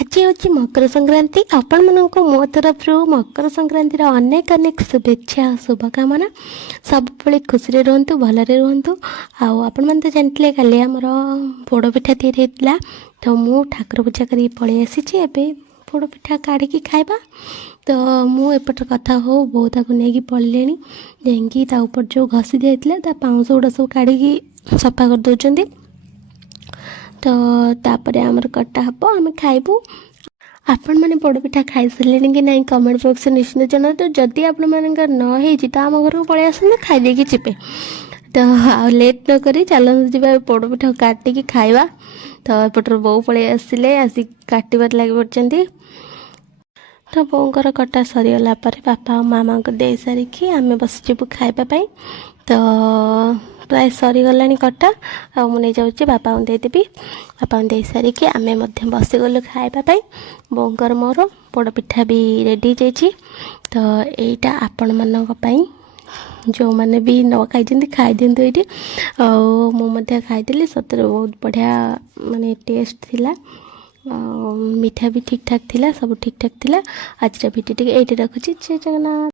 आज हूँ मकर संक्रांति आपण मानक मो तरफ मकर संक्रांति अनेक अनेक शुभेच्छा और शुभकामना सब खुशी रुहतु भलरे रुहतु आपण मैंने तो जानते काली आमर पोड़पिठा या तो मु ठाकुर पूजा कर पलि आसी पोड़पिठा काढ़ी खाइबा तो मु एपटर कथा हो बहुत नहीं पड़े जाकि ऊपर जो घसी दिया पाउंस गुड़ा सब काढ़ी सफा कर दौरान तो तापर आमर कटा हम आम खाइबू। आपण मैंने पोड़पिठा खाई सारे कि ना कमेंट बॉक्स निश्चित जन तो जदि आपण मान नही तो आम घर को पलि आसते खाई जी तो लेट न करी चलते जा पोड़पिठा काटिकी खाइबा। तो एपटर बो पलि आसिले आसी काटबार लगी पड़ते तो बोर कटा सरीगला बापा और मामा को दे सारिकी आम बसजु खावाई तो प्राय सरीगला कटा आ मुझे जाऊँगी बापा को देदेवी बापा को दे सारिकी आम बसीगलु खावाई बोर मोर पोड़पिठा भी रेडी जाइए। तो यहीटा आपण मानी जो मैंने भी न खाई खाई दिंतु ये मुझे खाई सतरे बहुत बढ़िया माने टेस्ट थिला मीठा भी ठीक ठाक थिला सब ठीक ठाक थिला। आज भिडियो ये रखुची जय जगन्नाथ।